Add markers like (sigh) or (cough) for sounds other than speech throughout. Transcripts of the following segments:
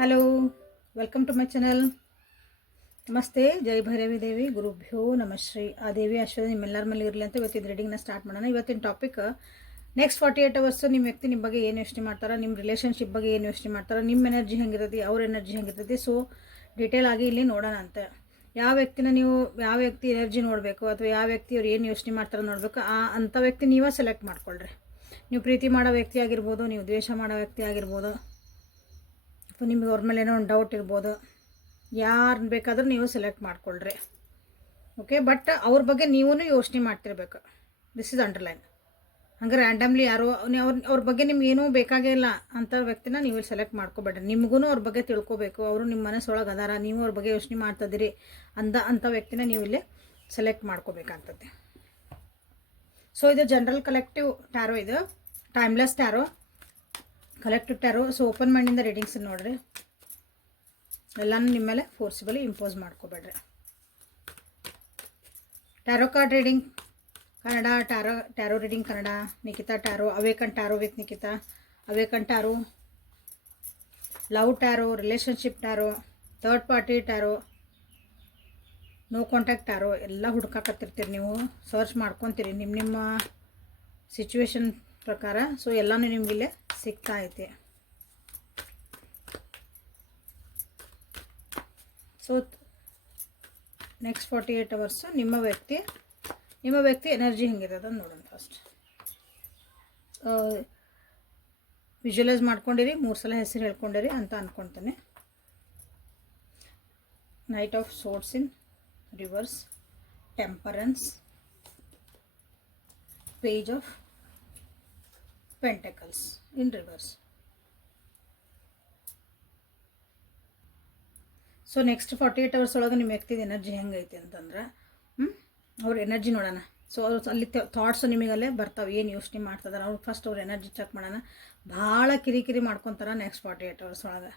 Hello welcome to my channel ನಮಸ್ತೆ, ಜೈ ಭೈರವಿ ದೇವಿ, ಗುರುಭ್ಯೋ ನಮಶ್ರೀ ಆ ದೇವಿ ಆಶ್ರಯ ನಿಮ್ಮೆಲ್ಲರ ಮೇಲೆ ಇರಲಿ ಅಂತ ಇವತ್ತಿನ ರೀಡಿಂಗ್ನ ಸ್ಟಾರ್ಟ್ ಮಾಡೋಣ. ಇವತ್ತಿನ topic next forty eight hours ನಿಮ್ಮ ವ್ಯಕ್ತಿ ನಿಮ್ಮ ಬಗ್ಗೆ ಏನು ಯೋಚನೆ ಮಾಡ್ತಾರೆ ನಿಮ್ಮ ರಿಲೇಷನ್ಶಿಪ್ ಬಗ್ಗೆ ಏನು ಯೋಚನೆ ಮಾಡ್ತಾರೆ ನಿಮ್ಮ ಎನರ್ಜಿ ಹೆಂಗಿರ್ತೈತಿ, ಅವ್ರ ಎನರ್ಜಿ ಹೆಂಗಿರ್ತೈತಿ. ಸೊ ಡೀಟೇಲ್ ಆಗಿ ಇಲ್ಲಿ ನೋಡೋಣ ಅಂತ. ಯಾವ ವ್ಯಕ್ತಿನ ನೀವು, ಯಾವ ವ್ಯಕ್ತಿ ಎನರ್ಜಿ ನೋಡಬೇಕು, ಅಥವಾ ಯಾವ ವ್ಯಕ್ತಿ ಅವ್ರು ಏನು ಯೋಚನೆ ಮಾಡ್ತಾರೆ ನೋಡಬೇಕು, ಆ ಅಂಥ ವ್ಯಕ್ತಿ ನೀವೇ ಸೆಲೆಕ್ಟ್ ಮಾಡ್ಕೊಳ್ರಿ. ನೀವು ಪ್ರೀತಿ ಮಾಡೋ ವ್ಯಕ್ತಿ ಆಗಿರ್ಬೋದು, ನೀವು ದ್ವೇಷ ಮಾಡೋ ವ್ಯಕ್ತಿ ಆಗಿರ್ಬೋದು ನಿಮಗೆ ಅವ್ರ ಮೇಲೆ ಏನೋ ಒಂದು ಡೌಟ್ ಇರ್ಬೋದು. ಯಾರು ಬೇಕಾದರೂ ನೀವು ಸೆಲೆಕ್ಟ್ ಮಾಡ್ಕೊಳ್ರಿ. ಓಕೆ ಬಟ್ ಅವ್ರ ಬಗ್ಗೆ ನೀವೂ ಯೋಚನೆ ಮಾಡ್ತಿರ್ಬೇಕು. ದಿಸ್ ಇಸ್ ಅಂಡರ್ಲೈನ್ ಹಂಗೆ ರ್ಯಾಂಡಮ್ಲಿ ಯಾರೋ ಅವ್ರ ಅವ್ರ ಬಗ್ಗೆ ನಿಮ್ಗೆ ಏನೂ ಬೇಕಾಗೇ ಇಲ್ಲ ಅಂಥ ವ್ಯಕ್ತಿನ ನೀವು ಸೆಲೆಕ್ಟ್ ಮಾಡ್ಕೋಬೇಡ್ರಿ. ನಿಮಗೂ ಅವ್ರ ಬಗ್ಗೆ ತಿಳ್ಕೊಬೇಕು. ಅವರು ನಿಮ್ಮ ಮನಸ್ಸೊಳಗೆ ಅದಾರ, ನೀವು ಅವ್ರ ಬಗ್ಗೆ ಯೋಚನೆ ಮಾಡ್ತಿದ್ದೀರಿ ಅಂದ ಅಂಥ ವ್ಯಕ್ತಿನ ನೀವು ಇಲ್ಲಿ ಸೆಲೆಕ್ಟ್ ಮಾಡ್ಕೋಬೇಕಂತದ್ದೆ ಸೊ ಇದು ಜನರಲ್ ಕಲೆಕ್ಟಿವ್ ಟ್ಯಾರೋ ಇದು. Timeless tarot collective tarot so open ಮಾಡಿಂದ ರೀಡಿಂಗ್ಸ್ ನೋಡ್ರಿ. ಎಲ್ಲನೂ ನಿಮ್ಮ ಮೇಲೆ forcibly impose ಮಾಡ್ಕೋಬೇಡ್ರಿ. Tarot card reading Kannada tarot tarot reading Kannada, Nikhita tarot awaken tarot with Nikhita awaken tarot love tarot relationship tarot third party tarot no contact tarot ಎಲ್ಲ ಹುಡ್ಕಾಕತ್ತಿರ್ತೀರಿ ನೀವು. Search ಮಾಡ್ಕೊತೀರಿ. ನಿಮ್ಮ ನಿಮ್ಮ ಸಿಚುವೇಶನ್ ಪ್ರಕಾರ. ಸೊ ಎಲ್ಲನೂ ನಿಮಗಿಲ್ಲೇ ಸಿಗ್ತಾ ಐತೆ. So next forty eight hours ನಿಮ್ಮ ವ್ಯಕ್ತಿ ನಿಮ್ಮ ವ್ಯಕ್ತಿ ಎನರ್ಜಿ ಹೆಂಗಿದೆ ಅದನ್ನು ನೋಡೋಣ ಫಸ್ಟ್ ವಿಜುವಲೈಸ್ ಮಾಡ್ಕೊಂಡಿರಿ, ಮೂರು ಸಲ ಹೆಸರು ಹೇಳ್ಕೊಂಡಿರಿ ಅಂತ ಅಂದ್ಕೊಳ್ತೇನೆ knight of swords in reverse temperance page of pentacles in reverse. So next forty eight hours ಒಳಗೆ ನಿಮ್ಮ ವ್ಯಕ್ತಿದ ಎನರ್ಜಿ ಹೆಂಗೈತೆ ಅಂತಂದ್ರೆ ಅವ್ರ ಎನರ್ಜಿ ನೋಡೋಣ. ಸೊ ಅವ್ರು ಅಲ್ಲಿ ಥಾಟ್ಸು ನಿಮಗಲ್ಲೇ ಬರ್ತಾವೆ, ಏನು ಯೋಚನೆ ಮಾಡ್ತಿದಾರೆ, ಅವ್ರು ಫಸ್ಟ್ ಅವ್ರ ಎನರ್ಜಿ ಚೆಕ್ ಮಾಡೋಣ. ಭಾಳ ಕಿರಿಕಿರಿ ಮಾಡ್ಕೊತಾರ ನೆಕ್ಸ್ಟ್ ಫಾರ್ಟಿ ಏಟ್ ಅವರ್ಸ್ ಒಳಗೆ.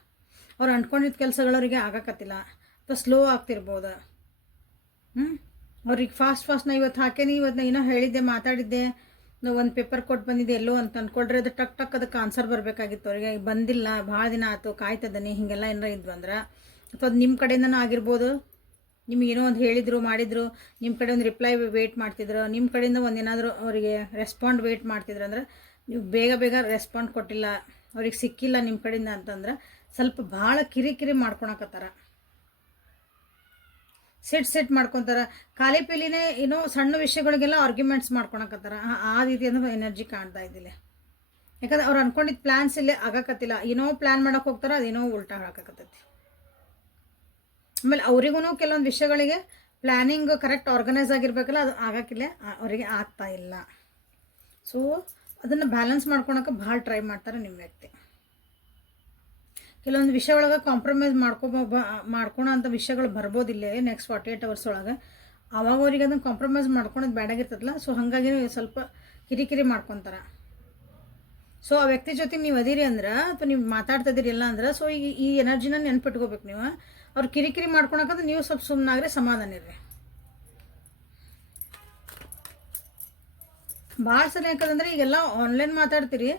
ಅವ್ರು ಅಂದ್ಕೊಂಡಿದ್ದ ಕೆಲಸಗಳವರಿಗೆ ಆಗಕತ್ತಿಲ್ಲ, ಅಥವಾ ಸ್ಲೋ ಆಗ್ತಿರ್ಬೋದು. ಹ್ಞೂ ಅವ್ರಿಗೆ ಫಾಸ್ಟ್ ಫಾಸ್ಟ್ ನಾ ಇವತ್ತು ಹಾಕೇನಿ ಇವತ್ತು ನಾ ಏನೋ ಹೇಳಿದ್ದೆ, ಮಾತಾಡಿದ್ದೆ ನಾವು ಒಂದು ಪೇಪರ್ ಕೊಟ್ಟು ಬಂದಿದ್ದೆ ಎಲ್ಲೋ ಅಂತ ಅಂದ್ಕೊಳ್ರಿ ಅದು ಟಕ್ ಟಕ್ ಅದಕ್ಕೆ ಆನ್ಸರ್ ಬರಬೇಕಾಗಿತ್ತು. ಅವರಿಗೆ ಬಂದಿಲ್ಲ, ಭಾಳ ದಿನ ಆಯ್ತು ಕಾಯ್ತದನಿ ಹೀಗೆಲ್ಲ ಏನಾರ ಇದ್ವು ಅಂದ್ರೆ. ಅಥವಾ ಅದು ನಿಮ್ಮ ಕಡೆಯಿಂದನೂ ಆಗಿರ್ಬೋದು. ನಿಮ್ಗೆ ಏನೋ ಒಂದು ಹೇಳಿದ್ರು, ಮಾಡಿದ್ರು ನಿಮ್ಮ ಕಡೆ ಒಂದು ರಿಪ್ಲೈ ವೇಟ್ ಮಾಡ್ತಿದ್ರು ನಿಮ್ಮ ಕಡೆಯಿಂದ ಒಂದು ಏನಾದರೂ ಅವರಿಗೆ ರೆಸ್ಪಾಂಡ್ ವೇಟ್ ಮಾಡ್ತಿದ್ರು ಅಂದ್ರೆ ನೀವು ಬೇಗ ಬೇಗ ರೆಸ್ಪಾಂಡ್ ಕೊಟ್ಟಿಲ್ಲ. ಅವ್ರಿಗೆ ಸಿಕ್ಕಿಲ್ಲ ನಿಮ್ಮ ಕಡೆಯಿಂದ ಅಂತಂದ್ರೆ ಸ್ವಲ್ಪ ಭಾಳ ಕಿರಿಕಿರಿ ಮಾಡ್ಕೊಳಕತ್ತಾರ. ಸಿಟ್ ಸಿಟ್ ಮಾಡ್ಕೊತಾರೆ. ಖಾಲಿ ಪೀಲಿನೇ ಏನೋ ಸಣ್ಣ ವಿಷಯಗಳಿಗೆಲ್ಲ ಆರ್ಗ್ಯುಮೆಂಟ್ಸ್ ಮಾಡ್ಕೊಳಕತ್ತಾರ. ಆ- ರೀತಿ ಅಂದ್ರೆ ಎನರ್ಜಿ ಕಾಣ್ತಾ ಇದ್ದಿಲ್ಲ. ಯಾಕಂದ್ರೆ ಅವ್ರು ಅನ್ಕೊಂಡಿದ್ದ ಪ್ಲ್ಯಾನ್ಸ್ ಇಲ್ಲೇ ಆಗಕತ್ತಿಲ್ಲ. ಏನೋ ಪ್ಲ್ಯಾನ್ ಮಾಡಕ್ಕೆ ಹೋಗ್ತಾರ, ಅದೇನೋ ಉಲ್ಟಾ ಹಾಕಕತ್ತೈತಿ ಆಮೇಲೆ ಅವ್ರಿಗೂ ಕೆಲವೊಂದು ವಿಷಯಗಳಿಗೆ ಪ್ಲ್ಯಾನಿಂಗ್ ಕರೆಕ್ಟ್ ಆರ್ಗನೈಸ್ ಆಗಿರ್ಬೇಕಲ್ಲ, ಅದು ಆಗಕ್ಕಿಲ್ಲ ಅವರಿಗೆ ಆಗ್ತಾ ಇಲ್ಲ. ಸೊ ಅದನ್ನು ಬ್ಯಾಲೆನ್ಸ್ ಮಾಡ್ಕೊಳಕ್ಕೆ ಭಾಳ ಟ್ರೈ ಮಾಡ್ತಾರೆ ನಿಮ್ಮ ವ್ಯಕ್ತಿ. ಕೆಲವೊಂದು ವಿಷಯ ಒಳಗೆ ಕಾಂಪ್ರಮೈಸ್ ಮಾಡ್ಕೊ ಮಾಡ್ಕೊಳೋ ಅಂಥ ವಿಷಯಗಳು ಬರ್ಬೋದಿಲ್ಲ ನೆಕ್ಸ್ಟ್ ಫಾರ್ಟಿ ಏಯ್ಟ್ ಅವರ್ಸ್ ಒಳಗೆ. ಅವಾಗ ಅವ್ರಿಗೆ ಅದನ್ನು ಕಾಂಪ್ರಮೈಸ್ ಮಾಡ್ಕೊಳೋದು ಬೇಡಾಗಿರ್ತದಲ್ಲ ಸೊ ಹಾಗಾಗಿ ಸ್ವಲ್ಪ ಕಿರಿಕಿರಿ ಮಾಡ್ಕೊತಾರೆ. ಸೊ ಆ ವ್ಯಕ್ತಿ ಜೊತೆ ನೀವು ಅದೀರಿ ಅಂದ್ರೆ, ಅಥವಾ ನೀವು ಮಾತಾಡ್ತಿದ್ದೀರಿ ಇಲ್ಲ ಅಂದ್ರೆ ಸೊ ಈ ಈ ಎನರ್ಜಿನ ನೆನ್ಪಿಟ್ಕೋಬೇಕು ನೀವು. ಅವ್ರು ಕಿರಿಕಿರಿ ಮಾಡ್ಕೊಳಕಂದ್ರೆ ನೀವು ಸ್ವಲ್ಪ ಸುಮ್ಮನಾಗ್ರೆ ಸಮಾಧಾನ ಇರ್ರಿ. ಭಾಳ ಸರಿ ಯಾಕಂದ್ರೆ ಈಗೆಲ್ಲ ಆನ್ಲೈನ್ ಮಾತಾಡ್ತೀರಿ.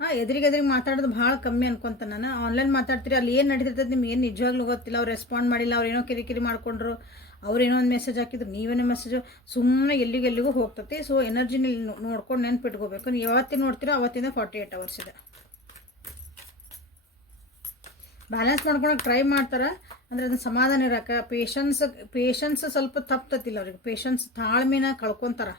ಹಾಂ ಎದ್ರಿಗೆ ಎದ್ರಿಗೆ ಮಾತಾಡೋದು ಭಾಳ ಕಮ್ಮಿ ಅನ್ಕೊಂತ ನಾನು. ಆನ್ಲೈನ್ ಮಾತಾಡ್ತೀರಿ, ಅಲ್ಲಿ ಏನು ನಡೀತಿರ್ತದೆ ನಿಮ್ಗೆ ಏನು ನಿಜವಾಗ್ಲೂ ಗೊತ್ತಿಲ್ಲ. ಅವ್ರು ರೆಸ್ಪಾಂಡ್ ಮಾಡಿಲ್ಲ, ಅವ್ರು ಏನೋ ಕಿರಿಕಿರಿ ಮಾಡ್ಕೊಂಡ್ರು. ಅವ್ರು ಏನೋ ಒಂದು ಮೆಸೇಜ್ ಹಾಕಿದ್ರು ನೀವೇನೋ ಮೆಸೇಜು ಸುಮ್ಮನೆ ಎಲ್ಲಿಗೆಲ್ಲಿಗೂ ಹೋಗ್ತತಿ. ಸೊ ಎನರ್ಜಿನ ನೋಡ್ಕೊಂಡು ನೆನ್ಪಿಟ್ಕೋಬೇಕು. ನೀವು ಯಾವತ್ತಿನ ನೋಡ್ತೀರೋ ಅವತ್ತಿಂದ ಫಾರ್ಟಿ ಏಯ್ಟ್ ಅವರ್ಸ್ ಇದೆ. ಬ್ಯಾಲೆನ್ಸ್ ಮಾಡ್ಕೊಳಕ್ಕೆ ಟ್ರೈ ಮಾಡ್ತಾರೆ. ಅಂದರೆ ಅದನ್ನ ಸಮಾಧಾನ ಇರೋಕೆ. ಪೇಷನ್ಸ್ ಪೇಷನ್ಸ್ ಸ್ವಲ್ಪ ತಪ್ತತಿಲ್ಲ ಅವ್ರಿಗೆ. ಪೇಷನ್ಸ್ ತಾಳ್ಮೆನ ಕಳ್ಕೊತಾರೆ.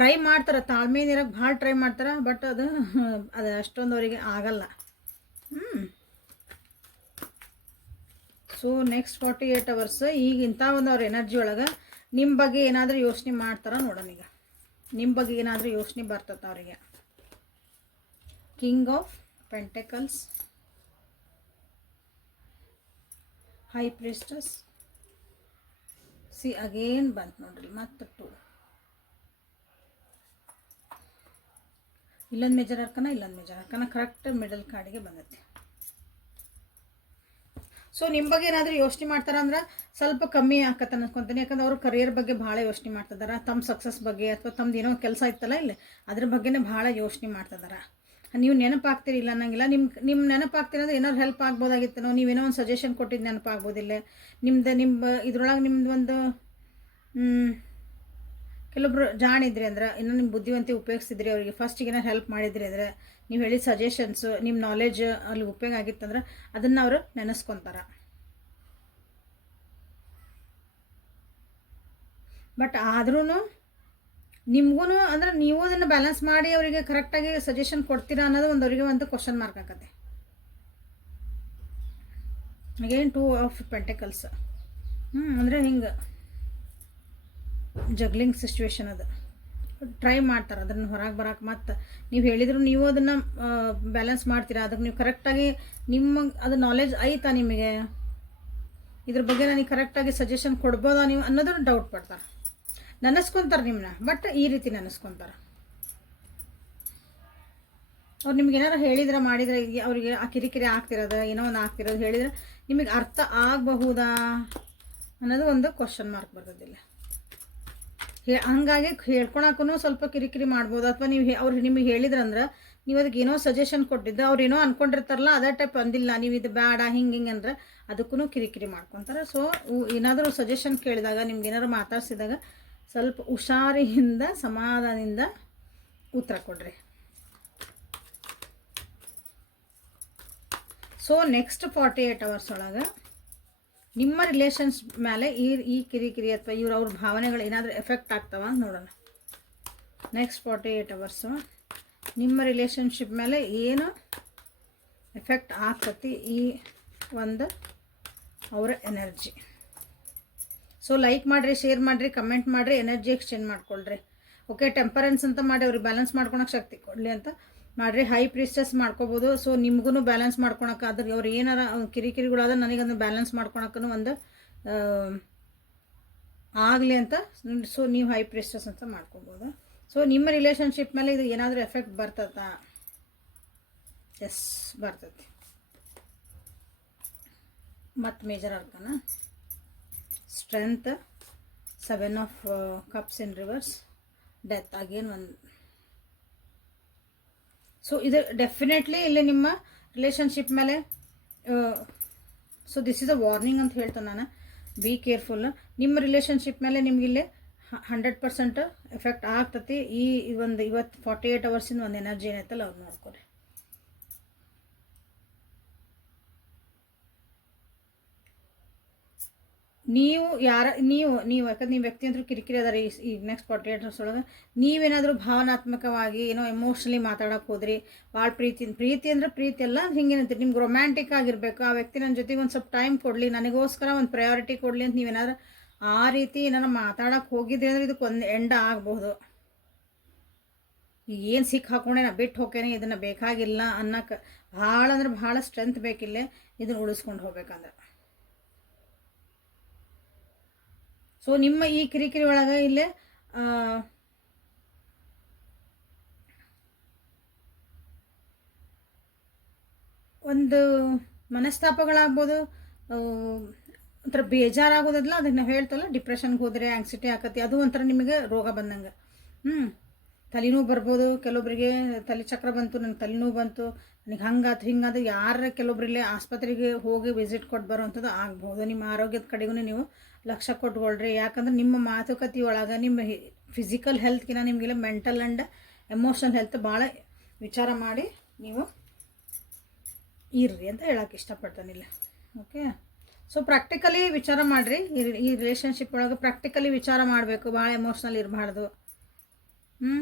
ಟ್ರೈ ಮಾಡ್ತಾರೆ ತಾಳ್ಮೆ ಇರೋಕ್ಕೆ ಭಾಳ ಟ್ರೈ ಮಾಡ್ತಾರೆ ಬಟ್ ಅದು (laughs) ಅದು ಅಷ್ಟೊಂದು ಅವರಿಗೆ ಆಗಲ್ಲ. ಹ್ಞೂ so next forty eight hours ಈಗ ಇಂಥ ಒಂದು ಅವ್ರ ಎನರ್ಜಿ ಒಳಗೆ ನಿಮ್ಮ ಬಗ್ಗೆ ಏನಾದರೂ ಯೋಚನೆ ಮಾಡ್ತಾರ ನೋಡೋಣ ಈಗ. ನಿಮ್ಮ ಬಗ್ಗೆ ಏನಾದರೂ ಯೋಚನೆ ಬರ್ತದೆ ಅವರಿಗೆ. King of pentacles high priestess see again ಬಂತು ನೋಡ್ರಿ ಮತ್ತೆ ಟು ಇಲ್ಲೊಂದು ಮೇಜರ್ ಅರ್ಕನ ಇಲ್ಲೊಂದು ಮೇಜರ್ ಅರ್ಕನ ಕರೆಕ್ಟ್ ಮಿಡಲ್ ಕಾರ್ಡಿಗೆ ಬಂದತ್ತೆ ಸೊ ನಿಮ್ಮ ಬಗ್ಗೆ ಏನಾದರೂ ಯೋಚನೆ ಮಾಡ್ತಾರ ಅಂದ್ರೆ ಸ್ವಲ್ಪ ಕಮ್ಮಿ ಆಕತ್ತ ಅನ್ಕೊಂತೀನಿ. ಯಾಕಂದ್ರೆ ಅವರು ಕರಿಯರ್ ಬಗ್ಗೆ ಭಾಳ ಯೋಚನೆ ಮಾಡ್ತಿದ್ದಾರೆ ತಮ್ಮ ಸಕ್ಸಸ್ ಬಗ್ಗೆ ಅಥವಾ ತಮ್ದು ಏನೋ ಕೆಲಸ ಇತ್ತಲ್ಲ ಇಲ್ಲಿ, ಅದ್ರ ಬಗ್ಗೆನೇ ಭಾಳ ಯೋಚನೆ ಮಾಡ್ತಿದ್ದಾರೆ ನೀವು ನೆನಪಾಗ್ತೀರಿ ಇಲ್ಲ ಅನ್ನಂಗಿಲ್ಲ. ನಿಮ್ಮ ನಿಮ್ಮ ನೆನಪಾಗ್ತೀರಿ ಅಂದ್ರೆ ಏನಾದ್ರು ಹೆಲ್ಪ್ ನೀವು ನೀವೇನೋ ಒಂದು ಸಜೆಷನ್ ಕೊಟ್ಟಿದ್ದು ನೆನಪಾಗ್ಬೋದಿಲ್ಲ. ನಿಮ್ದು ನಿಮ್ಮ ಇದ್ರೊಳಗೆ ನಿಮ್ದು ಒಂದು ಕೆಲವೊಬ್ರು ಜಾಣಿದ್ರಿ ಅಂದ್ರೆ ಇನ್ನು ನಿಮ್ಮ ಬುದ್ಧಿವಂತಿ ಉಪಯೋಗಿಸಿದ್ರಿ ಅವರಿಗೆ ಫಸ್ಟಿಗೆ ಏನಾರು ಹೆಲ್ಪ್ ಮಾಡಿದ್ರಿ ಅಂದರೆ ನೀವು ಹೇಳಿದ ಸಜೆಷನ್ಸು ನಿಮ್ಮ ನಾಲೆಜ್ ಅಲ್ಲಿ ಉಪಯೋಗ ಆಗಿತ್ತಂದ್ರೆ ಅದನ್ನು ಅವರು ನೆನೆಸ್ಕೊತಾರೆ. ಬಟ್ ಆದ್ರೂ ನಿಮ್ಗೂ ಅಂದ್ರೆ ನೀವು ಅದನ್ನು ಬ್ಯಾಲೆನ್ಸ್ ಮಾಡಿ ಅವರಿಗೆ ಕರೆಕ್ಟಾಗಿ ಸಜೆಷನ್ ಕೊಡ್ತೀರಾ ಅನ್ನೋದು ಒಂದು ಅವರಿಗೆ ಒಂದು ಕ್ವಶನ್ ಮಾರ್ಕ್ ಆಗತ್ತೆ ಅಗೇನ್ ಟೂ ಆಫ್ ಪೆಂಟೆಕಲ್ಸ್ ಹ್ಞೂ ಅಂದರೆ ಹಿಂಗೆ. ಜಗ್ಲಿಂಗ್ ಸಿಚುವೇಶನ್ ಅದು. ಟ್ರೈ ಮಾಡ್ತಾರೆ, ಅದನ್ನು ಹೊರಗೆ ಬರೋಕೆ. ಮತ್ತು ನೀವು ಹೇಳಿದ್ರು ನೀವು ಅದನ್ನು ಬ್ಯಾಲೆನ್ಸ್ ಮಾಡ್ತೀರಾ? ಅದಕ್ಕೆ ನೀವು ಕರೆಕ್ಟಾಗಿ ನಿಮ್ಮ, ಅದು ನಾಲೆಜ್ ಐತಾ ನಿಮಗೆ? ಇದ್ರ ಬಗ್ಗೆ ನನಗೆ ಕರೆಕ್ಟಾಗಿ ಸಜೆಷನ್ ಕೊಡ್ಬೋದಾ ನೀವು ಅನ್ನೋದನ್ನು ಡೌಟ್ ಪಡ್ತಾರೆ. ನೆನೆಸ್ಕೊಂತಾರೆ ನಿಮ್ಮನ್ನ ಬಟ್ ಈ ರೀತಿ ನೆನೆಸ್ಕೊಂತಾರೆ. ಅವ್ರು ನಿಮ್ಗೆ ಏನಾರು ಹೇಳಿದ್ರೆ, ಮಾಡಿದರೆ ಅವರಿಗೆ ಆ ಕಿರಿಕಿರಿ ಆಗ್ತಿರೋದು, ಏನೋ ಒಂದು ಆಗ್ತಿರೋದು ಹೇಳಿದ್ರೆ, ನಿಮಗೆ ಅರ್ಥ ಆಗಬಹುದಾ ಅನ್ನೋದು ಒಂದು ಕ್ವಶನ್ ಮಾರ್ಕ್ ಬರ್ತದಿಲ್ಲ ಹಂಗಾಗಿ ಹೇಳ್ಕೊಳಕ್ಕೂ ಸ್ವಲ್ಪ ಕಿರಿಕಿರಿ ಮಾಡ್ಬೋದು. ಅಥವಾ ನೀವು ಅವ್ರು ನಿಮಗೆ ಹೇಳಿದ್ರಂದ್ರೆ ನೀವು ಅದಕ್ಕೆ ಏನೋ ಸಜೆಷನ್ ಕೊಟ್ಟಿದ್ದು, ಅವ್ರು ಏನೋ ಅನ್ಕೊಂಡಿರ್ತಾರಲ್ಲ, ಅದೇ ಟೈಪ್ ಅಂದಿಲ್ಲ. ನೀವು ಇದು ಬೇಡ ಹಿಂಗೆ ಹಿಂಗೆ ಅಂದ್ರೆ ಅದಕ್ಕೂ ಕಿರಿಕಿರಿ ಮಾಡ್ಕೊತಾರೆ. ಸೊ ಏನಾದರೂ ಸಜೆಷನ್ ಕೇಳಿದಾಗ, ನಿಮ್ಗೆ ಏನಾದ್ರು ಮಾತಾಡ್ಸಿದಾಗ ಸ್ವಲ್ಪ ಹುಷಾರಿಯಿಂದ, ಸಮಾಧಾನದಿಂದ ಉತ್ತರ ಕೊಡ್ರಿ. So next forty eight hours ಒಳಗೆ ನಿಮ್ಮ ರಿಲೇಷನ್ಸ್ ಮೇಲೆ ಈ ಈ ಕಿರಿಕಿರಿ ಅಥವಾ ಇವ್ರ ಅವ್ರ ಭಾವನೆಗಳು ಏನಾದರೂ ಎಫೆಕ್ಟ್ ಆಗ್ತಾವ ಅಂತ ನೋಡೋಣ. ನೆಕ್ಸ್ಟ್ ಫಾರ್ಟಿ ಏಯ್ಟ್ ಅವರ್ಸು ನಿಮ್ಮ ರಿಲೇಷನ್ಶಿಪ್ ಮೇಲೆ ಏನು ಎಫೆಕ್ಟ್ ಆಗ್ತತಿ ಈ ಒಂದು ಅವರ ಎನರ್ಜಿ ಸೊ ಲೈಕ್ ಮಾಡಿರಿ ಶೇರ್ ಮಾಡಿರಿ ಕಮೆಂಟ್ ಮಾಡಿರಿ ಎನರ್ಜಿ ಎಕ್ಸ್ಚೇಂಜ್ ಮಾಡ್ಕೊಳ್ರಿ. ಓಕೆ ಟೆಂಪರೆನ್ಸ್ ಅಂತ ಮಾಡಿ ಅವ್ರಿಗೆ ಬ್ಯಾಲೆನ್ಸ್ ಮಾಡ್ಕೊಳಕ್ಕೆ ಶಕ್ತಿ ಕೊಡಲಿ ಅಂತ ಮಾಡಿರಿ ಹೈ ಪ್ರಿಸ್ಟಸ್ ಮಾಡ್ಕೋಬೋದು. ಸೊ ನಿಮ್ಗೂ ಬ್ಯಾಲೆನ್ಸ್ ಮಾಡ್ಕೊಳಕ್ಕೆ ಅದ್ರ ಅವ್ರು ಏನಾರ ಕಿರಿಕಿರಿಗಳಾದ ನನಗೆ ಅದನ್ನು ಬ್ಯಾಲೆನ್ಸ್ ಮಾಡ್ಕೊಳಕ್ಕೂ ಒಂದು ಆಗಲಿ ಅಂತ. ಸೊ ನೀವು ಹೈ ಪ್ರಿಸ್ಟಸ್ ಅಂತ ಮಾಡ್ಕೋಬೋದು. ಸೊ ನಿಮ್ಮ ರಿಲೇಷನ್ಶಿಪ್ ಮೇಲೆ ಇದು ಏನಾದರೂ ಎಫೆಕ್ಟ್ ಬರ್ತತಾ ಎಸ್ ಬರ್ತೈತಿ ಮತ್ತು major arcana strength seven of cups in reverse death again ಒಂದು ಸೊ ಇದು ಡೆಫಿನೆಟ್ಲಿ ಇಲ್ಲಿ ನಿಮ್ಮ ರಿಲೇಷನ್ಶಿಪ್ ಮೇಲೆ so this is a warning ಅಂತ ಹೇಳ್ತೇನೆ ನಾನು. ಬಿ ಕೇರ್ಫುಲ್ ನಿಮ್ಮ ರಿಲೇಷನ್ಶಿಪ್ ಮೇಲೆ ನಿಮ್ಗೆ ಇಲ್ಲಿ ಹಂಡ್ರೆಡ್ ಪರ್ಸೆಂಟ್ ಎಫೆಕ್ಟ್ ಆಗ್ತತಿ. ಈ ಒಂದು ಇವತ್ತು ಫಾರ್ಟಿ ಏಯ್ಟ್ ಅವರ್ಸಿಂದ ಒಂದು ಎನರ್ಜಿ ಏನೈತಲ್ಲ ಅವ್ರು ನೋಡ್ಕೊರಿ ನೀವು ಯಾರ, ನೀವು ನೀವು, ಯಾಕಂದ್ರೆ ನೀವು ವ್ಯಕ್ತಿ ಅಂದ್ರೂ ಕಿರಿಕಿರಿ ಅದಾರ ಈ ನೆಕ್ಸ್ಟ್ ಫಾರ್ಟಿ ಏಟ್ ಒಳಗೆ. ನೀವೇನಾದರೂ ಭಾವನಾತ್ಮಕವಾಗಿ ಏನೋ ಎಮೋಷ್ನಲಿ ಮಾತಾಡೋಕೆ ಹೋದ್ರಿ ಭಾಳ ಪ್ರೀತಿ ಪ್ರೀತಿ ಅಂದ್ರೆ ಪ್ರೀತಿ ಅಲ್ಲ ಹಿಂಗೇನಂತ ನಿಮ್ಗೆ ರೊಮ್ಯಾಂಟಿಕ್ ಆಗಿರಬೇಕು, ಆ ವ್ಯಕ್ತಿ ನನ್ನ ಜೊತೆಗೆ ಒಂದು ಸ್ವಲ್ಪ ಟೈಮ್ ಕೊಡಲಿ, ನನಗೋಸ್ಕರ ಒಂದು ಪ್ರಯಾರಿಟಿ ಕೊಡಲಿ ಅಂತ ನೀವೇನಾದ್ರು ಆ ರೀತಿ ಏನಾರು ಮಾತಾಡೋಕೆ ಹೋಗಿದ್ರಿ ಅಂದ್ರೆ ಇದಕ್ಕೆ ಒಂದು ಎಂಡ ಆಗಬಹುದು ಏನು ಸಿಕ್ಕ ಹಾಕೊಂಡೆ ನಾ ಬಿಟ್ಟು ಹೋಗ್ತೇನೆ ಇದನ್ನು ಬೇಕಾಗಿಲ್ಲ ಅನ್ನಕ್ಕೆ ಭಾಳ ಅಂದ್ರೆ ಭಾಳ ಸ್ಟ್ರೆಂತ್ ಬೇಕಿಲ್ಲೇ, ಇದನ್ನು ಉಳಿಸ್ಕೊಂಡು ಹೋಗ್ಬೇಕಂದ್ರೆ. ಸೊ ನಿಮ್ಮ ಈ ಕಿರಿಕಿರಿ ಒಳಗೆ ಇಲ್ಲೇ ಒಂದು ಮನಸ್ತಾಪಗಳಾಗ್ಬೋದು ಒಂಥರ ಬೇಜಾರಾಗೋದಲ್ಲ ಅದಕ್ಕೆ ನಾವು ಹೇಳ್ತಲ್ಲ ಡಿಪ್ರೆಷನ್ಗೆ ಹೋದರೆ ಆ್ಯಂಗ್ಸಿಟಿ ಆಕತಿ, ಅದು ಒಂಥರ ನಿಮಗೆ ರೋಗ ಬಂದಂಗೆ. ಹ್ಞೂ ತಲೆನೋವು ಬರ್ಬೋದು ಕೆಲವೊಬ್ಬರಿಗೆ ತಲೆ ಚಕ್ರ ಬಂತು, ನನಗೆ ತಲೆನೋವು ಬಂತು, ನನಗೆ ಹಂಗಾತು ಹಿಂಗಾದ್ರೆ ಯಾರ ಕೆಲವೊಬ್ಬರಿಲ್ಲೇ ಆಸ್ಪತ್ರೆಗೆ ಹೋಗಿ ವಿಸಿಟ್ ಕೊಟ್ಟು ಬರೋವಂಥದ್ದು ಆಗ್ಬೋದು. ನಿಮ್ಮ ಆರೋಗ್ಯದ ಕಡೆಗೂ ನೀವು ಲಕ್ಷ್ಯ ಕೊಟ್ಕೊಳ್ರಿ. ಯಾಕಂದ್ರೆ ನಿಮ್ಮ ಮಾತುಕತೆ ಒಳಗೆ ನಿಮ್ಮ ಫಿಸಿಕಲ್ ಹೆಲ್ತ್ಗಿನ ನಿಮಗೆಲ್ಲ ಮೆಂಟಲ್ ಆ್ಯಂಡ್ ಎಮೋಷನಲ್ ಹೆಲ್ತ್ ಭಾಳ ವಿಚಾರ ಮಾಡಿ ನೀವು ಇರ್ರಿ ಅಂತ ಹೇಳಕ್ಕೆ ಇಷ್ಟಪಡ್ತಾನಿಲ್ಲ ಓಕೆ ಸೊ ಪ್ರಾಕ್ಟಿಕಲಿ ವಿಚಾರ ಮಾಡಿರಿ. ಈ ಈ ರಿಲೇಷನ್ಶಿಪ್ ಒಳಗೆ ಪ್ರಾಕ್ಟಿಕಲಿ ವಿಚಾರ ಮಾಡಬೇಕು. ಭಾಳ ಎಮೋಷ್ನಲ್ ಇರಬಾರ್ದು. ಹ್ಞೂ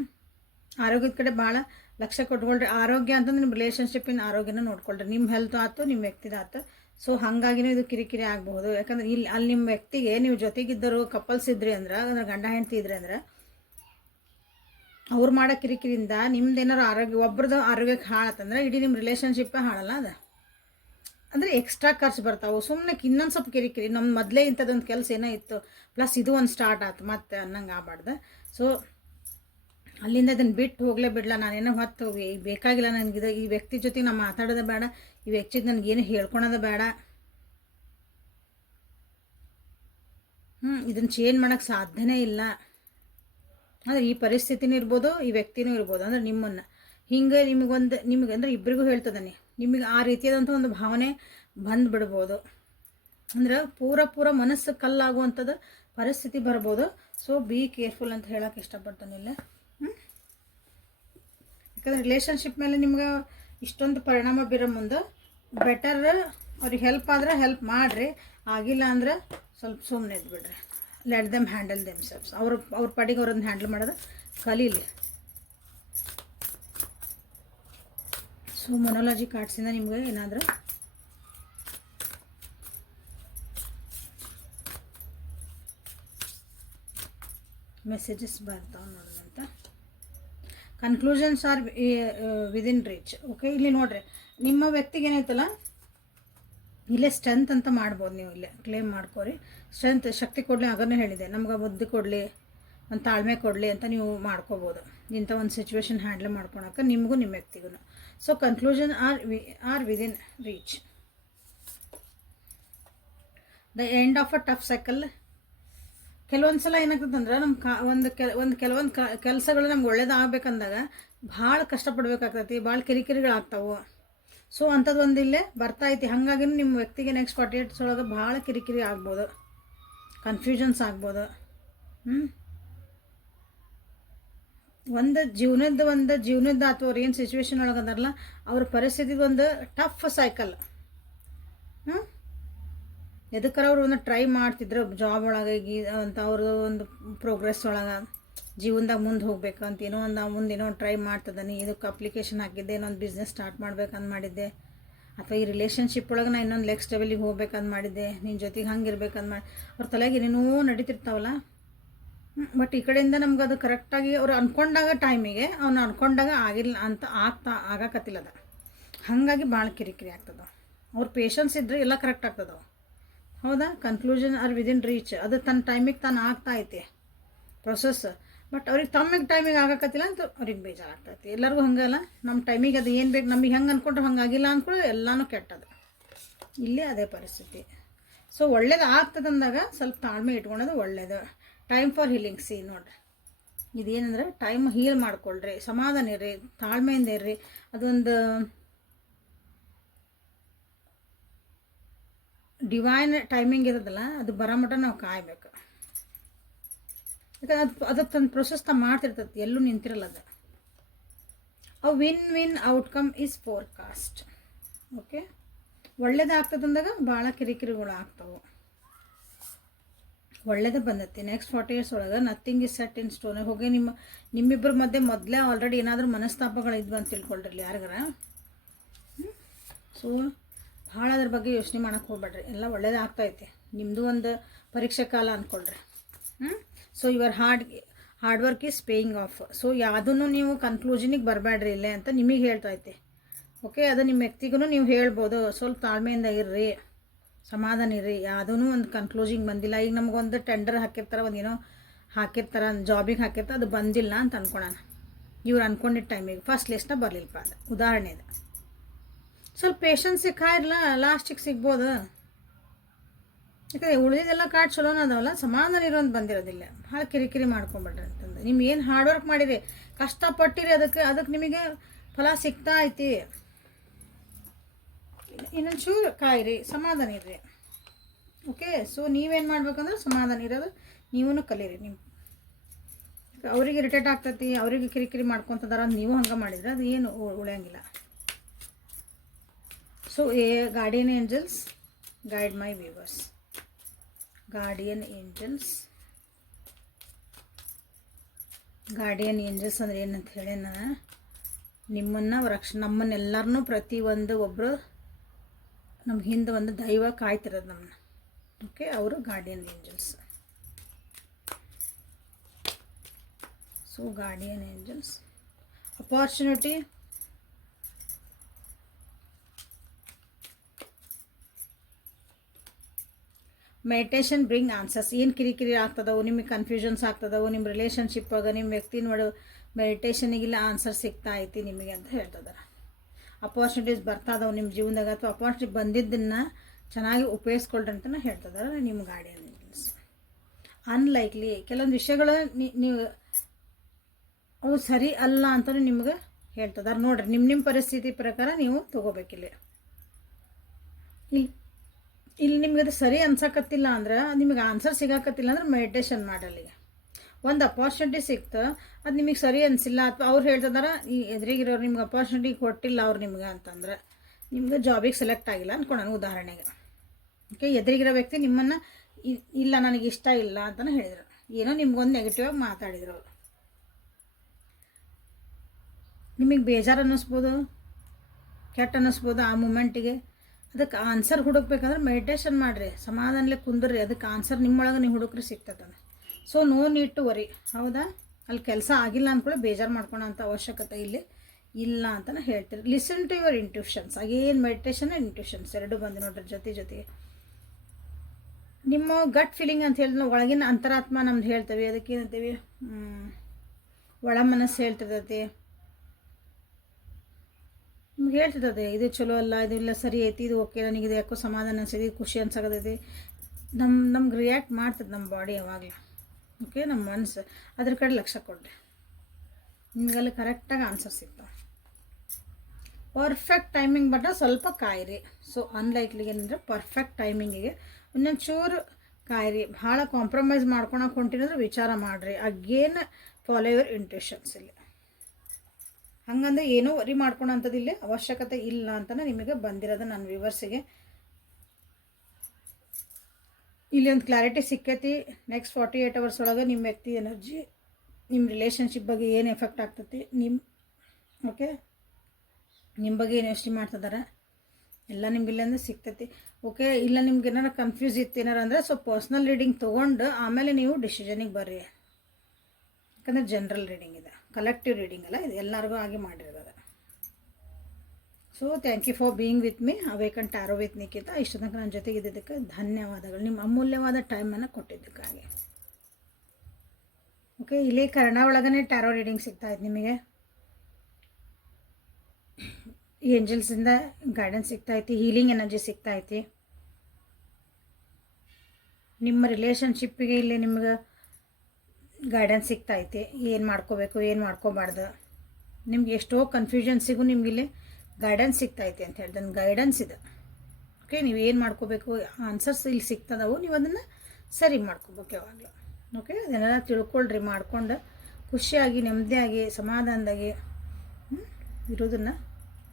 ಆರೋಗ್ಯದ ಕಡೆ ಭಾಳ ಲಕ್ಷ್ಯ ಕೊಟ್ಕೊಳ್ರಿ. ಆರೋಗ್ಯ ಅಂತಂದ್ರೆ ನಿಮ್ಮ ರಿಲೇಷನ್ಶಿಪ್ಪಿನ ಆರೋಗ್ಯನ ನೋಡ್ಕೊಳ್ರಿ. ನಿಮ್ಮ ಹೆಲ್ತ್ ಆಯ್ತು ನಿಮ್ಮ ವ್ಯಕ್ತಿದ ಆಯ್ತು ಸೊ ಹಾಗಾಗಿನೂ ಇದು ಕಿರಿಕಿರಿ ಆಗಬಹುದು. ಯಾಕಂದ್ರೆ ಇಲ್ಲಿ ಅಲ್ಲಿ ನಿಮ್ಮ ವ್ಯಕ್ತಿಗೆ ನೀವು ಜೊತೆಗಿದ್ದರು ಕಪಲ್ಸ್ ಇದ್ರಿ ಅಂದ್ರೆ ಅಂದ್ರೆ ಗಂಡ ಹೆಂಡತಿ ಇದ್ರಿ ಅಂದ್ರೆ, ಅವ್ರು ಮಾಡೋ ಕಿರಿಕಿರಿಯಿಂದ ನಿಮ್ದೇನಾರು ಆರೋಗ್ಯ, ಒಬ್ರದ್ದು ಆರೋಗ್ಯಕ್ಕೆ ಹಾಳತ್ತಂದ್ರೆ ಇಡೀ ನಿಮ್ಮ ರಿಲೇಷನ್ಶಿಪ್ಪೇ ಹಾಳಲ್ಲ ಅದ. ಅಂದರೆ ಎಕ್ಸ್ಟ್ರಾ ಖರ್ಚು ಬರ್ತಾವೆ. ಸುಮ್ಮನೆ ಇನ್ನೊಂದು ಸ್ವಲ್ಪ ಕಿರಿಕಿರಿ. ನಮ್ಮ ಮೊದಲೇ ಇಂಥದ್ದೊಂದು ಕೆಲಸ ಏನೋ ಇತ್ತು. ಪ್ಲಸ್ ಇದು ಒಂದು ಸ್ಟಾರ್ಟ್ ಆಯ್ತು ಮತ್ತೆ ಅನ್ನಂಗೆ ಆಗ್ಬಾರ್ದು. ಸೊ ಅಲ್ಲಿಂದ ಅದನ್ನು ಬಿಟ್ಟು ಹೋಗಲೇ ಬಿಡಲ್ಲ ನಾನೇನೋ ಹೊತ್ತು ಹೋಗಿ, ಬೇಕಾಗಿಲ್ಲ ನನಗಿದು ಈ ವ್ಯಕ್ತಿ ಜೊತೆಗೆ ನಾನು ಮಾತಾಡೋದು ಬೇಡ. ಈ ವ್ಯಕ್ತಿ ನನಗೇನು ಹೇಳ್ಕೊಳೋದು ಬೇಡ. ಹ್ಞೂ ಇದನ್ನು ಚೇಂಜ್ ಮಾಡೋಕ್ಕೆ ಸಾಧ್ಯನೇ ಇಲ್ಲ. ಅಂದರೆ ಈ ಪರಿಸ್ಥಿತಿನೂ ಇರ್ಬೋದು, ಈ ವ್ಯಕ್ತಿನೂ ಇರ್ಬೋದು, ಅಂದರೆ ನಿಮ್ಮನ್ನು. ಹಿಂಗೆ ನಿಮಗೊಂದು ನಿಮಗೆ ಅಂದ್ರೆ ಇಬ್ಬರಿಗೂ ಹೇಳ್ತದಾನೆ. ನಿಮಗೆ ಆ ರೀತಿಯಾದಂಥ ಒಂದು ಭಾವನೆ ಬಂದುಬಿಡ್ಬೋದು. ಅಂದ್ರೆ ಪೂರ ಪೂರ ಮನಸ್ಸು ಕಲ್ಲಾಗುವಂಥದ್ದು ಪರಿಸ್ಥಿತಿ ಬರ್ಬೋದು. ಸೊ ಬಿ ಕೇರ್ಫುಲ್ ಅಂತ ಹೇಳಕ್ಕೆ ಇಷ್ಟಪಡ್ತಾನಿಲ್ಲ ಹ್ಞೂ ಯಾಕಂದ್ರೆ ರಿಲೇಷನ್ಶಿಪ್ ಮೇಲೆ ನಿಮ್ಗೆ ಇಷ್ಟೊಂದು ಪರಿಣಾಮ ಬೀರೋ ಮುಂದೆ ಬೆಟರ್ ಅವ್ರಿಗೆ ಹೆಲ್ಪ್ ಆದ್ರೆ ಹೆಲ್ಪ್ ಮಾಡಿರಿ. ಆಗಿಲ್ಲ ಅಂದ್ರೆ ಸ್ವಲ್ಪ ಸುಮ್ಮನೆ ಇದ್ಬಿಡ್ರಿ. Let them handle themselves ಅವ್ರ ಅವ್ರ ಪಾಡಿಗೆ ಅವ್ರನ್ನ ಹ್ಯಾಂಡಲ್ ಮಾಡೋದು ಕಲೀಲಿ. ಸೊ ಮೊನೋಲಜಿ ಕಾರ್ಡ್ಸಿಂದ ನಿಮಗೆ ಏನಾದರೂ ಮೆಸೇಜಸ್ ಬರ್ತಾವೆ ನೋಡೋದಂತ conclusions are within reach okay ಇಲ್ಲಿ ನೋಡ್ರಿ. ನಿಮ್ಮ ವ್ಯಕ್ತಿಗೆ ಏನೈತಲ್ಲ ಇಲ್ಲೇ ಸ್ಟ್ರೆಂತ್ ಅಂತ ಮಾಡ್ಬೋದು ನೀವು ಇಲ್ಲೇ. ಕ್ಲೇಮ್ ಮಾಡ್ಕೋರಿ. ಸ್ಟ್ರೆಂತ್ ಶಕ್ತಿ ಕೊಡಲಿ ಅದನ್ನು ಹೇಳಿದೆ. ನಮ್ಗೆ ಬುದ್ಧಿ ಕೊಡಲಿ, ಒಂದು ತಾಳ್ಮೆ ಕೊಡಲಿ ಅಂತ ನೀವು ಮಾಡ್ಕೋಬೋದು. ಇಂಥ ಒಂದು ಸಿಚುವೇಶನ್ ಹ್ಯಾಂಡಲ್ ಮಾಡ್ಕೊಳಕ್ಕೆ ನಿಮಗೂ ನಿಮ್ಮ ವ್ಯಕ್ತಿಗೂ. So conclusion are we are within reach the end of a tough cycle ಕೆಲವೊಂದು ಸಲ ಏನಾಗ್ತದಂದ್ರೆ ನಮ್ಮ ಕಾ, ಒಂದು ಕೆಲ ಒಂದು ಕೆಲವೊಂದು ಕ, ಕೆಲಸಗಳು ನಮ್ಗೆ ಒಳ್ಳೇದಾಗಬೇಕಂದಾಗ ಭಾಳ ಕಷ್ಟಪಡ್ಬೇಕಾಗ್ತೈತಿ, ಭಾಳ ಕಿರಿಕಿರಿಗಳಾಗ್ತಾವೆ. ಸೊ ಅಂಥದ್ದು ಒಂದು ಇಲ್ಲೇ ಬರ್ತೈತಿ ಹಾಗಾಗಿ ನಿಮ್ಮ ವ್ಯಕ್ತಿಗೆ ನೆಕ್ಸ್ಟ್ ಫಾರ್ಟಿ ಏಟ್ಸ್ ಒಳಗೆ ಭಾಳ ಕಿರಿಕಿರಿ ಆಗ್ಬೋದು. ಕನ್ಫ್ಯೂಷನ್ಸ್ ಆಗ್ಬೋದು. ಒಂದು ಜೀವನದ ಒಂದು ಜೀವನದ ಅಥವಾ ಅವ್ರು ಏನು ಸಿಚುವೇಶನ್ ಒಳಗೆ ಅದಾರಲ್ಲ, ಅವ್ರ ಪರಿಸ್ಥಿತಿದು ಒಂದು ಟಫ್ ಸೈಕಲ್ ಹ್ಞೂ ಎದಕ್ಕಾರ ಅವರು ಒಂದು ಟ್ರೈ ಮಾಡ್ತಿದ್ರು ಜಾಬ್ ಒಳಗೆ ಅಂತ ಅವ್ರದ್ದು ಒಂದು ಪ್ರೋಗ್ರೆಸ್ ಒಳಗೆ. ಜೀವನದಾಗ ಮುಂದೆ ಹೋಗ್ಬೇಕು ಅಂತ ಏನೋ ಒಂದು ಮುಂದೆ ಏನೋ ಟ್ರೈ ಮಾಡ್ತದಾನೆ ಇದಕ್ಕೆ ಅಪ್ಲಿಕೇಶನ್ ಹಾಕಿದ್ದೆ, ಇನ್ನೊಂದು ಬಿಸ್ನೆಸ್ ಸ್ಟಾರ್ಟ್ ಮಾಡ್ಬೇಕಂತ ಮಾಡಿದ್ದೆ. ಅಥವಾ ಈ ರಿಲೇಷನ್ಶಿಪ್ ಒಳಗೆ ನಾನು ಇನ್ನೊಂದು ನೆಕ್ಸ್ಟ್ ಲೆವೆಲಿಗೆ ಹೋಗ್ಬೇಕಂತ ಮಾಡಿದ್ದೆ ನಿನ್ನ ಜೊತೆಗೆ ಹಂಗೆ ಇರ್ಬೇಕಂತ ಮಾಡಿ. ಅವ್ರ ತಲೆಗೆ ಏನೇನೋ ನಡೀತಿರ್ತಾವಲ್ಲ? ಬಟ್ ಈ ಕಡೆಯಿಂದ ನಮ್ಗೆ ಅದು ಕರೆಕ್ಟಾಗಿ ಅವ್ರು ಅಂದ್ಕೊಂಡಾಗ ಟೈಮಿಗೆ ಅವ್ನು ಅಂದ್ಕೊಂಡಾಗ ಆಗಿಲ್ಲ ಅಂತ ಆಗ್ತಾ ಹಂಗಾಗಿ ಹಾಗಾಗಿ ಭಾಳ ಕಿರಿಕಿರಿ ಆಗ್ತದ. ಅವ್ರ ಪೇಷನ್ಸ್ ಇದ್ದರೆ ಎಲ್ಲ ಕರೆಕ್ಟ್ ಆಗ್ತದವು ಹೌದಾ? ಕನ್ಕ್ಲೂಷನ್ ಆರ್ ವಿದಿನ್ ರೀಚ್ ಅದು ತನ್ನ ಟೈಮಿಗೆ ತಾನು ಆಗ್ತಾ ಐತಿ. ಪ್ರೊಸೆಸ್ ಬಟ್ ಅವ್ರಿಗೆ ತಮ್ಮಿಗೆ ಟೈಮಿಗೆ ಆಗಕತ್ತಿಲ್ಲ ಅಂತ ಅವ್ರಿಗೆ ಬೇಜಾರಾಗ್ತೈತಿ. ಎಲ್ಲರಿಗೂ ಹಂಗಲ್ಲ ನಮ್ಮ ಟೈಮಿಗೆ ಅದು ಏನು ಬೇಕು, ನಮಗೆ ಹೆಂಗೆ ಅಂದ್ಕೊಂಡ್ರೆ ಹಂಗಾಗಿಲ್ಲ ಅಂದ್ಕೊಳ್ಳಿ ಎಲ್ಲನೂ ಕೆಟ್ಟದು. ಇಲ್ಲಿ ಅದೇ ಪರಿಸ್ಥಿತಿ. ಸೊ ಒಳ್ಳೇದು ಆಗ್ತದೆ ಅಂದಾಗ ಸ್ವಲ್ಪ ತಾಳ್ಮೆ ಇಟ್ಕೊಳೋದು ಒಳ್ಳೇದು. ಟೈಮ್ ಫಾರ್ ಹೀಲಿಂಗ್ ಸಿ ನೋಡ್ರಿ ಇದೇನಂದ್ರೆ ಟೈಮ್ ಹೀಲ್ ಮಾಡ್ಕೊಳ್ರಿ. ಸಮಾಧಾನ ಇರ್ರಿ. ತಾಳ್ಮೆಯಿಂದ ಇರ್ರಿ. ಅದೊಂದು ಡಿವೈನ್ ಟೈಮಿಂಗ್ ಇರೋದಲ್ಲ, ಅದು ಬರೋ ಮಟ್ಟ ನಾವು ಕಾಯಬೇಕು. ಯಾಕಂದ್ರೆ ಅದು ಅದು ತನ್ನ ಪ್ರೊಸೆಸ್ ತ ಮಾಡ್ತಿರ್ತೈತಿ, ಎಲ್ಲೂ ನಿಂತಿರಲ್ಲ ಅದು. A win win outcome is forecast okay ಒಳ್ಳೇದಾಗ್ತದಂದಾಗ ಭಾಳ ಕಿರಿಕಿರಿಗಳು ಆಗ್ತವೆ. ಒಳ್ಳೇದೇ ಬಂದೈತಿ. ನೆಕ್ಸ್ಟ್ ಫಾರ್ಟಿ ಇಯರ್ಸ್ ಒಳಗೆ nothing is set in stone ಹೋಗಿ ನಿಮ್ಮ ನಿಮ್ಮಿಬ್ಬರ ಮಧ್ಯೆ ಮೊದಲೇ ಆಲ್ರೆಡಿ ಏನಾದರೂ ಮನಸ್ತಾಪಗಳಿದ್ವು ಅಂತ ತಿಳ್ಕೊಳ್ರಿ ಯಾರಿಗಾರ. ಸೊ ಭಾಳ ಅದ್ರ ಬಗ್ಗೆ ಯೋಚನೆ ಮಾಡೋಕೆ ಹೋಗ್ಬೇಡ್ರಿ. ಎಲ್ಲ ಒಳ್ಳೇದಾಗ್ತೈತೆ ನಿಮ್ಮದು ಒಂದು ಪರೀಕ್ಷೆ ಕಾಲ ಅಂದ್ಕೊಳ್ರಿ so ಇವರ್ hard hard work is paying off so ಯಾವುದನ್ನು ನೀವು ಕನ್ಕ್ಲೂಷನಿಗೆ ಬರಬೇಡ್ರಿ ಇಲ್ಲೇ ಅಂತ ನಿಮಗೆ ಹೇಳ್ತೈತೆ ಓಕೆ ಅದು ನಿಮ್ಮ ವ್ಯಕ್ತಿಗೂ ನೀವು ಹೇಳ್ಬೋದು. ಸ್ವಲ್ಪ ತಾಳ್ಮೆಯಿಂದ ಇರ್ರಿ. ಸಮಾಧಾನ ಇರ್ರಿ. ಯಾವುದೂ ಒಂದು ಕನ್ಕ್ಲೂಸಿಂಗ್ ಬಂದಿಲ್ಲ. ಈಗ ನಮಗೊಂದು ಟೆಂಡರ್ ಹಾಕಿರ್ತಾರೆ, ಒಂದು ಏನೋ ಹಾಕಿರ್ತಾರೆ ಜಾಬಿಗೆ ಹಾಕಿರ್ತಾರೆ, ಅದು ಬಂದಿಲ್ಲ ಅಂತ ಅನ್ಕೊಳ್ಳೋಣ ಇವ್ರು ಅನ್ಕೊಂಡಿದ್ದ ಟೈಮಿಗೆ ಫಸ್ಟ್ ಲಿಸ್ಟ್ನ ಬರಲಿಲ್ಲಪ್ಪ ಅದು. ಉದಾಹರಣೆ ಇದು. ಸ್ವಲ್ಪ ಪೇಷನ್ಸ್ ಕಾಯಿರಲ್ಲ ಲಾಸ್ಟಿಗೆ ಸಿಗ್ಬೋದು. ಯಾಕಂದರೆ ಉಳಿದೆಲ್ಲ ಕಾರ್ಡ್ ಚಲೋನ ಅದಾವಲ್ಲ, ಸಮಾಧಾನ ಇರೋದು ಬಂದಿರೋದಿಲ್ಲ. ಭಾಳ ಕಿರಿಕಿರಿ ಮಾಡ್ಕೊಂಬಿಡ್ರಿ ಅಂತಂದು. ನಿಮ್ಗೆ ಏನು ಹಾರ್ಡ್ ವರ್ಕ್ ಮಾಡಿರಿ, ಕಷ್ಟಪಟ್ಟಿರಿ ಅದಕ್ಕೆ ಅದಕ್ಕೆ ನಿಮಗೆ ಫಲ ಸಿಗ್ತಾ ಐತಿ. ಇನ್ನೊಂದು ಚೂರು ಕಾಯಿರಿ, ಸಮಾಧಾನ ಇರ್ರಿ. ಓಕೆ ಸೊ ನೀವೇನು ಮಾಡ್ಬೇಕಂದ್ರೆ ಸಮಾಧಾನ ಇರೋದು ನೀವೂ ಕಲೀರಿ ನಿಮ್ಮ ಅವ್ರಿಗೆ ಇರಿಟೇಟ್ ಆಗ್ತೈತಿ, ಅವ್ರಿಗೆ ಕಿರಿಕಿರಿ ಮಾಡ್ಕೊತದಾರ ನೀವು ಹಂಗೆ ಮಾಡಿದ್ರೆ ಅದು ಏನು ಉಳಿಯಂಗಿಲ್ಲ. So a guardian angels guide my viewers guardian angels guardian angels ಅಂದ್ರೆ ಏನಂತ ಹೇಳಿ ನಾನು ನಿಮ್ಮನ್ನು ರಕ್ಷ, ನಮ್ಮನ್ನೆಲ್ಲರನ್ನೂ ಪ್ರತಿಯೊಂದು ಒಬ್ಬರು ನಮ್ಮ ಹಿಂದೆ ಒಂದು ದೈವ ಕಾಯ್ತಿರೋದು ನಮ್ಮನ್ನ ಓಕೆ ಅವರು guardian angels so guardian angels opportunity meditation bring answers ಏನು ಕಿರಿಕಿರಿ ಆಗ್ತದವು ನಿಮಗೆ ಕನ್ಫ್ಯೂಷನ್ಸ್ ಆಗ್ತದವು ನಿಮ್ಮ ರಿಲೇಷನ್ಶಿಪ್ಪಾಗ ನಿಮ್ಮ ವ್ಯಕ್ತಿ ನೋಡು ಮೆಡಿಟೇಷನಿಗೆಲ್ಲ ಆನ್ಸರ್ ಸಿಗ್ತಾ ಐತಿ ನಿಮಗೆ ಅಂತ ಹೇಳ್ತದಾರೆ. ಅಪಾರ್ಚುನಿಟೀಸ್ ಬರ್ತಾ ನಿಮ್ಮ ಜೀವನದಾಗ ಅಥವಾ ಅಪಾರ್ಚುನಿಟಿ ಬಂದಿದ್ದನ್ನು ಚೆನ್ನಾಗಿ ಉಪಯೋಗಿಸ್ಕೊಳ್ರಿ ಅಂತ ಹೇಳ್ತದಾರೆ ನಿಮ್ಮ ಗಾರ್ಡಿಯನ್ ಅನ್ಲೈಕ್ಲಿ ಕೆಲವೊಂದು ವಿಷಯಗಳು ನೀವು ಅವು ಸರಿ ಅಲ್ಲ ಅಂತಲೂ ನಿಮ್ಗೆ ಹೇಳ್ತದಾರೆ. ನೋಡ್ರಿ ನಿಮ್ಮ ನಿಮ್ಮ ಪರಿಸ್ಥಿತಿ ಪ್ರಕಾರ ನೀವು ತೊಗೋಬೇಕಿಲ್ಲಿ. ಇಲ್ಲಿ ಇಲ್ಲಿ ನಿಮ್ಗೆ ಅದು ಸರಿ ಅನ್ಸಕತ್ತಿಲ್ಲ ಅಂದ್ರೆ, ನಿಮಗೆ ಆನ್ಸರ್ ಸಿಗಾಕತ್ತಿಲ್ಲ ಅಂದ್ರೆ ಮೆಡಿಟೇಷನ್ ಮಾಡಲ್ಲಿಗೆ ಒಂದು ಅಪಾರ್ಚುನಿಟಿ ಸಿಕ್ತು, ಅದು ನಿಮಗೆ ಸರಿ ಅನಿಸಿಲ್ಲ, ಅಥವಾ ಅವ್ರು ಹೇಳ್ತದಾರ, ಈ ಎದುರಿಗಿರೋರು ನಿಮ್ಗೆ ಅಪಾರ್ಚುನಿಟಿ ಕೊಟ್ಟಿಲ್ಲ ಅವ್ರು ನಿಮ್ಗೆ ಅಂತಂದ್ರೆ ನಿಮ್ಗೆ ಜಾಬಿಗೆ ಸೆಲೆಕ್ಟ್ ಆಗಿಲ್ಲ ಅಂದ್ಕೊಳೋಣ ಉದಾಹರಣೆಗೆ. ಓಕೆ ಎದುರಿಗಿರೋ ವ್ಯಕ್ತಿ ನಿಮ್ಮನ್ನು ಇಲ್ಲ ನನಗೆ ಇಷ್ಟ ಇಲ್ಲ ಅಂತಲೇ ಹೇಳಿದರು. ಏನೋ ನಿಮ್ಗೊಂದು ನೆಗೆಟಿವ್ ಆಗಿ ಮಾತಾಡಿದ್ರು ಅವರು. ನಿಮಗೆ ಬೇಜಾರು ಅನ್ನಿಸ್ಬೋದು? ಕೆಟ್ಟ ಅನ್ನಿಸ್ಬೋದು ಆ ಮೂಮೆಂಟಿಗೆ ಅದಕ್ಕೆ ಆನ್ಸರ್ ಹುಡುಕ್ಬೇಕಂದ್ರೆ ಮೆಡಿಟೇಷನ್ ಮಾಡಿರಿ, ಸಮಾಧಾನಲೆ ಕುಂದ್ರಿ, ಅದಕ್ಕೆ ಆನ್ಸರ್ ನಿಮ್ಮೊಳಗೆ ನೀವು ಹುಡುಕ್ರಿ ಸಿಗ್ತದೆ so no need to worry ಹೌದಾ? ಅಲ್ಲಿ ಕೆಲಸ ಆಗಿಲ್ಲ ಅಂದ್ಕೊಳ್ಳಿ ಬೇಜಾರು ಮಾಡ್ಕೊಳೋ ಅಂಥ ಅವಶ್ಯಕತೆ ಇಲ್ಲಿ ಇಲ್ಲ ಅಂತಲೇ ಹೇಳ್ತೀರಿ. ಲಿಸನ್ ಟು ಯುವರ್ ಇಂಟ್ಯೂಷನ್ಸ್ ಆಗೇನು ಮೆಡಿಟೇಷನ್ ಇಂಟ್ಯೂಷನ್ಸ್ ಎರಡು ಬಂದು ನೋಡ್ರಿ ಜೊತೆ ಜೊತೆಗೆ. ನಿಮ್ಮ ಗಟ್ ಫೀಲಿಂಗ್ ಅಂತ ಹೇಳಿದ್ರೆ ಒಳಗಿನ ಅಂತರಾತ್ಮ ನಮ್ದು ಹೇಳ್ತೇವೆ. ಅದಕ್ಕೆ ಏನಂತೀವಿ? ಒಳ ಮನಸ್ಸು ಹೇಳ್ತಿರ್ತೈತಿ. ನಿಮ್ಗೆ ಹೇಳ್ತಿರ್ತದೆ ಇದು ಚಲೋ ಅಲ್ಲ ಇದು ಇಲ್ಲ ಸರಿ ಐತಿ, ಇದು ಓಕೆ ನನಗೆ ಇದು ಯಾಕೋ ಸಮಾಧಾನ ಅನ್ಸಿದೆ, ಖುಷಿ ಅನ್ಸಕತೈತಿ ನಮ್ಮ ನಮ್ಗೆ ರಿಯಾಕ್ಟ್ ಮಾಡ್ತದೆ ನಮ್ಮ ಬಾಡಿ ಯಾವಾಗಲೂ. ಓಕೆ ನಮ್ಮ ಮನಸ್ಸು ಅದ್ರ ಕಡೆ ಲಕ್ಷ ಕೊಡ್ರಿ. ನಿಮಗೆಲ್ಲ ಕರೆಕ್ಟಾಗಿ ಆನ್ಸರ್ ಸಿಗ್ತಾವೆ ಪರ್ಫೆಕ್ಟ್ ಟೈಮಿಂಗ್ ಬಟ್ಟ ಸ್ವಲ್ಪ ಕಾಯಿರಿ. ಸೊ ಅನ್ಲೈಕ್ಲಿಗೆ ಏನಂದರೆ ಪರ್ಫೆಕ್ಟ್ ಟೈಮಿಂಗಿಗೆ ಒಂದೊಂದು ಚೂರು ಕಾಯಿರಿ. ಭಾಳ ಕಾಂಪ್ರಮೈಸ್ ಮಾಡ್ಕೊಳಕ್ಕೆ ಹೊಂಟಿನಂದ್ರೆ ವಿಚಾರ ಮಾಡಿರಿ. ಅಗೇನ್ ಫಾಲೋ ಯುವರ್ ಇಂಟ್ಯೂಷನ್ಸ್ ಇಲ್ಲಿ. ಹಂಗಂದ್ರೆ ಏನೂ ವರಿ ಮಾಡ್ಕೊಳಂಥದ್ದಿಲ್ಲ ಅವಶ್ಯಕತೆ ಇಲ್ಲ ಅಂತಲೇ ನಿಮಗೆ ಬಂದಿರೋದು ನನ್ನ ವಿವರ್ಸಿಗೆ ಇಲ್ಲಿ ಒಂದು ಕ್ಲಾರಿಟಿ ಸಿಕ್ಕೈತಿ. ನೆಕ್ಸ್ಟ್ ಫಾರ್ಟಿ ಏಯ್ಟ್ ಅವರ್ಸ್ ಒಳಗೆ ನಿಮ್ಮ ವ್ಯಕ್ತಿ ಎನರ್ಜಿ ನಿಮ್ಮ ರಿಲೇಷನ್ಶಿಪ್ ಬಗ್ಗೆ ಏನು ಎಫೆಕ್ಟ್ ಆಗ್ತೈತಿ ನಿಮ್ಮ ಓಕೆ ನಿಮ್ಮ ಬಗ್ಗೆ ಏನು ಯೋಚನೆ ಮಾಡ್ತಿದ್ದಾರೆ ಎಲ್ಲ ನಿಮ್ಗೆ ಇಲ್ಲಂದ್ರೆ ಸಿಗ್ತೈತಿ. ಓಕೆ ಇಲ್ಲ ನಿಮ್ಗೆ ಏನಾರ ಕನ್ಫ್ಯೂಸ್ ಇತ್ತು ಏನಾರ ಅಂದರೆ ಸೊ ಪರ್ಸ್ನಲ್ ರೀಡಿಂಗ್ ತೊಗೊಂಡು ಆಮೇಲೆ ನೀವು ಡಿಸಿಷನಿಗೆ ಬರ್ರಿ. ಯಾಕಂದರೆ ಜನ್ರಲ್ ರೀಡಿಂಗ್ ಇದೆ. ಕಲೆಕ್ಟಿವ್ ರೀಡಿಂಗ್ ಅಲ್ಲ, ಇದು ಎಲ್ಲರಿಗೂ ಆಗಿ ಮಾಡಿರೋದು. So thank you for being with me awaken tarot with Nikhita ಇಷ್ಟು ತನಕ ನನ್ನ ಜೊತೆಗೆ ಇದ್ದಿದ್ದಕ್ಕೆ ಧನ್ಯವಾದಗಳು. ನಿಮ್ಮ ಅಮೂಲ್ಯವಾದ ಟೈಮನ್ನು ಕೊಟ್ಟಿದ್ದಕ್ಕಾಗಿ. ಓಕೆ ಇಲ್ಲಿ ಕನ್ನಡ ಒಳಗನೆ ಟ್ಯಾರೋ ರೀಡಿಂಗ್ ಸಿಗ್ತಾ ಇದೆ ನಿಮಗೆ. ಏಂಜಲ್ಸಿಂದ ಗೈಡೆನ್ಸ್ ಸಿಗ್ತಾ ಐತಿ ಹೀಲಿಂಗ್ ಎನರ್ಜಿ ಸಿಗ್ತಾ ಐತಿ. ನಿಮ್ಮ ರಿಲೇಷನ್ಶಿಪ್ಪಿಗೆ ಇಲ್ಲಿ ನಿಮ್ಗೆ ಗೈಡೆನ್ಸ್ ಸಿಗ್ತಾ ಐತೆ ಏನು ಮಾಡ್ಕೋಬೇಕು, ಏನು ಮಾಡ್ಕೋಬಾರ್ದು. ನಿಮ್ಗೆ ಎಷ್ಟೋ ಕನ್ಫ್ಯೂಷನ್ಸಿಗೂ ನಿಮ್ಗೆ ಇಲ್ಲಿ ಗೈಡೆನ್ಸ್ ಸಿಗ್ತಾ ಐತೆ ಅಂತ ನನ್ನ ಗೈಡೆನ್ಸ್ ಇದೆ. ಓಕೆ ನೀವು ಏನು ಮಾಡ್ಕೋಬೇಕು ಆನ್ಸರ್ಸ್ ಇಲ್ಲಿ ಸಿಗ್ತದವು. ನೀವು ಅದನ್ನು ಸರಿ ಮಾಡ್ಕೋಬೇಕು ಯಾವಾಗಲೂ. ಓಕೆ ಅದನ್ನೆಲ್ಲ ತಿಳ್ಕೊಳ್ರಿ, ಮಾಡ್ಕೊಂಡು ಖುಷಿಯಾಗಿ, ನೆಮ್ಮದಿಯಾಗಿ, ಸಮಾಧಾನದಾಗಿ ಇರೋದನ್ನು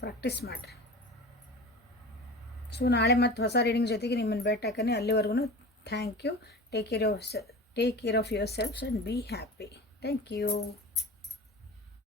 ಪ್ರಾಕ್ಟೀಸ್ ಮಾಡಿರಿ. ಸೊ ನಾಳೆ ಮತ್ತು ಹೊಸ ರೀಡಿಂಗ್ ಜೊತೆಗೆ ನಿಮ್ಮನ್ನು ಭೇಟಿ ಹಾಕೋಣ ಅಲ್ಲಿವರೆಗೂ thank you take care of Take care of yourselves and be happy. Thank you.